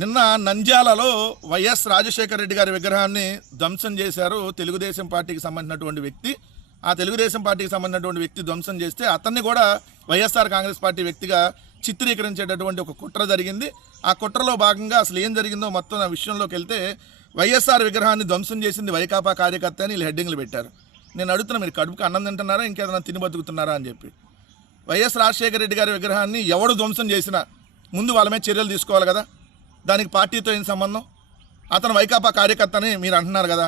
నిన్న నంద్యాలలో వైఎస్ రాజశేఖర రెడ్డి గారి విగ్రహాన్ని ధ్వంసం చేశారు తెలుగుదేశం పార్టీకి సంబంధించినటువంటి వ్యక్తి. ఆ తెలుగుదేశం పార్టీకి సంబంధించినటువంటి వ్యక్తి ధ్వంసం చేస్తే అతన్ని కూడా వైఎస్ఆర్ కాంగ్రెస్ పార్టీ వ్యక్తిగా చిత్రీకరించేటటువంటి ఒక కుట్ర జరిగింది. ఆ కుట్రలో భాగంగా అసలు ఏం జరిగిందో మొత్తం ఆ విషయంలోకి వెళ్తే వైఎస్ఆర్ విగ్రహాన్ని ధ్వంసం చేసింది వైకాపా కార్యకర్త అని వీళ్ళు హెడ్డింగ్లు పెట్టారు. నేను అడుగుతున్నా, మీరు కడుపుకి అన్నం తింటున్నారా ఇంకేదైనా తిని బతుకుతున్నారా అని చెప్పి. వైఎస్ రాజశేఖర రెడ్డి గారి విగ్రహాన్ని ఎవడు ధ్వంసం చేసినా ముందు వాళ్ళ మీద చర్యలు తీసుకోవాలి కదా. దానికి పార్టీతో ఏం సంబంధం? అతను వైకాపా కార్యకర్త అని మీరు అంటున్నారు కదా.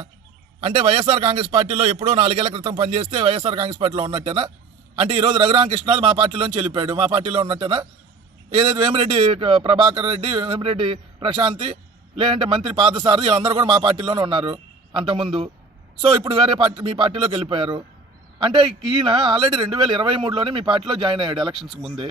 అంటే వైఎస్ఆర్ కాంగ్రెస్ పార్టీలో ఎప్పుడో 4 ఏళ్ల క్రితం పనిచేస్తే వైఎస్ఆర్ కాంగ్రెస్ పార్టీలో ఉన్నట్టేనా? అంటే ఈరోజు రఘురామకృష్ణరాజు మా పార్టీలోంచి వెళ్ళిపోయాడు, మా పార్టీలో ఉన్నట్టేనా? ఏదైతే వేమిరెడ్డి ప్రభాకర్ రెడ్డి, వేమిరెడ్డి ప్రశాంతి, లేదంటే మంత్రి పాదసారథి, వీళ్ళందరూ కూడా మా పార్టీలోనే ఉన్నారు అంతకుముందు. సో ఇప్పుడు వేరే పార్టీ మీ పార్టీలోకి వెళ్ళిపోయారు. అంటే ఈయన ఆల్రెడీ 2023లోనే మీ పార్టీలో జాయిన్ అయ్యాడు. ఎలక్షన్స్కి ముందే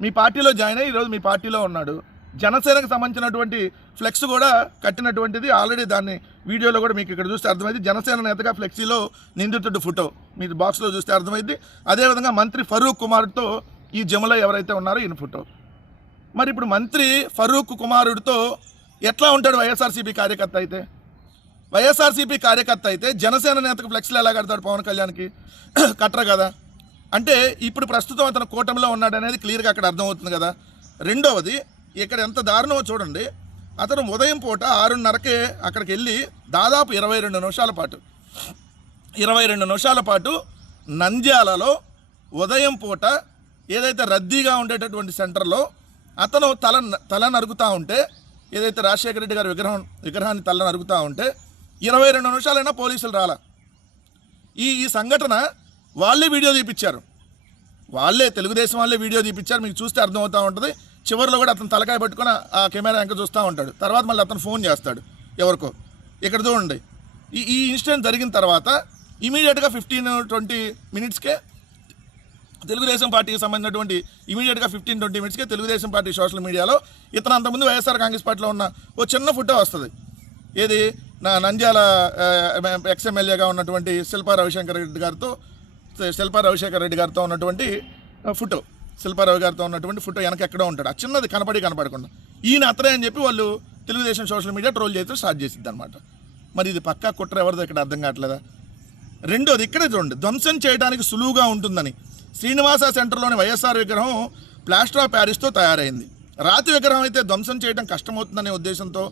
మీ పార్టీలో జాయిన్ అయ్యి ఈరోజు మీ పార్టీలో ఉన్నాడు. జనసేనకు సంబంధించినటువంటి ఫ్లెక్స్ కూడా కట్టినటువంటిది ఆల్రెడీ, దాన్ని వీడియోలో కూడా మీకు ఇక్కడ చూస్తే అర్థమైంది. జనసేన నేతగా ఫ్లెక్సీలో నిందితుడి ఫోటో మీరు బాక్స్లో చూస్తే అర్థమైంది. అదేవిధంగా మంత్రి ఫరూక్ కుమార్తో ఈ జముల ఎవరైతే ఉన్నారో ఈయన ఫోటో. మరి ఇప్పుడు మంత్రి ఫరూక్ కుమారుడితో ఎట్లా ఉంటాడు వైఎస్ఆర్సీపీ కార్యకర్త అయితే? వైఎస్ఆర్సీపీ కార్యకర్త అయితే జనసేన నేతకు ఫ్లెక్స్లు ఎలా కడతాడు? పవన్ కళ్యాణ్కి కట్టరు కదా. అంటే ఇప్పుడు ప్రస్తుతం అతను కూటమిలో ఉన్నాడు అనేది క్లియర్గా అక్కడ అర్థమవుతుంది కదా. రెండవది, ఇక్కడ ఎంత దారుణమో చూడండి. అతను ఉదయం పూట 6:30కే అక్కడికి వెళ్ళి దాదాపు 22 నిమిషాల పాటు నంద్యాలలో ఉదయం పూట ఏదైతే రద్దీగా ఉండేటటువంటి సెంటర్లో అతను తల నరుగుతూ ఉంటే, ఏదైతే రాజశేఖర రెడ్డి గారి విగ్రహాన్ని తల నరుగుతూ ఉంటే 22 నిమిషాలైనా పోలీసులు రాలా. ఈ సంఘటన వాళ్ళే వీడియో తీపిచ్చారు, తెలుగుదేశం వాళ్ళే వీడియో తీపిచ్చారు. మీకు చూస్తే అర్థమవుతూ ఉంటుంది. చివరిలో కూడా అతను తలకాయ పట్టుకొని ఆ కెమెరా వెనక చూస్తూ ఉంటాడు. తర్వాత మళ్ళీ అతను ఫోన్ చేస్తాడు ఎవరికో. ఇక్కడ చూడండి, ఈ ఇన్సిడెంట్ జరిగిన తర్వాత ఇమీడియట్గా 15-20 మినిట్స్కే తెలుగుదేశం పార్టీకి సంబంధించినటువంటి ఇమీడియట్గా 15-20 మినిట్స్కే తెలుగుదేశం పార్టీ సోషల్ మీడియాలో ఇతను అంతకుముందు వైఎస్ఆర్ కాంగ్రెస్ పార్టీలో ఉన్న ఓ చిన్న ఫోటో వస్తుంది. ఏది, నంద్యాల ఎక్స్ఎమ్మెల్యేగా ఉన్నటువంటి శిల్పా రవిశేఖర రెడ్డి గారితో ఉన్నటువంటి ఫోటో, శిల్పారావు గారితో ఉన్నటువంటి ఫోటో వెనక ఎక్కడో ఉంటాడు. ఆ చిన్నది కనపడకుండా ఈయన అతనే అని చెప్పి వాళ్ళు తెలుగుదేశం సోషల్ మీడియా ట్రోల్ చేస్తే స్టార్ట్ చేసిద్ది అనమాట. మరి ఇది పక్కా కుట్ర ఎవరిదో ఇక్కడ అర్థం కావట్లేదా? రెండోది, ఇక్కడే చూడండి, ధ్వంసం చేయడానికి సులువుగా ఉంటుందని శ్రీనివాస సెంటర్లోని వైఎస్ఆర్ విగ్రహం ప్లాస్టర్ ఆఫ్ ప్యారిస్తో తయారైంది. రాతి విగ్రహం అయితే ధ్వంసం చేయడం కష్టమవుతుందనే ఉద్దేశంతో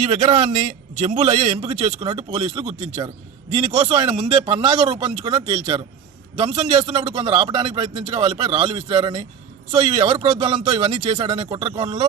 ఈ విగ్రహాన్ని జంబులయ్యే ఎంపిక చేసుకున్నట్టు పోలీసులు గుర్తించారు. దీనికోసం ఆయన ముందే పన్నాగం రూపొందించుకున్నట్టు తేల్చారు. ధ్వంసం చేస్తున్నప్పుడు కొందరు ఆపడానికి ప్రయత్నించగా వాళ్ళపై రాళ్ళు విసిరారని, సో ఇవి ఎవరి ప్రోద్బలంతో ఇవన్నీ చేశాడనే కుట్ర కోణంలో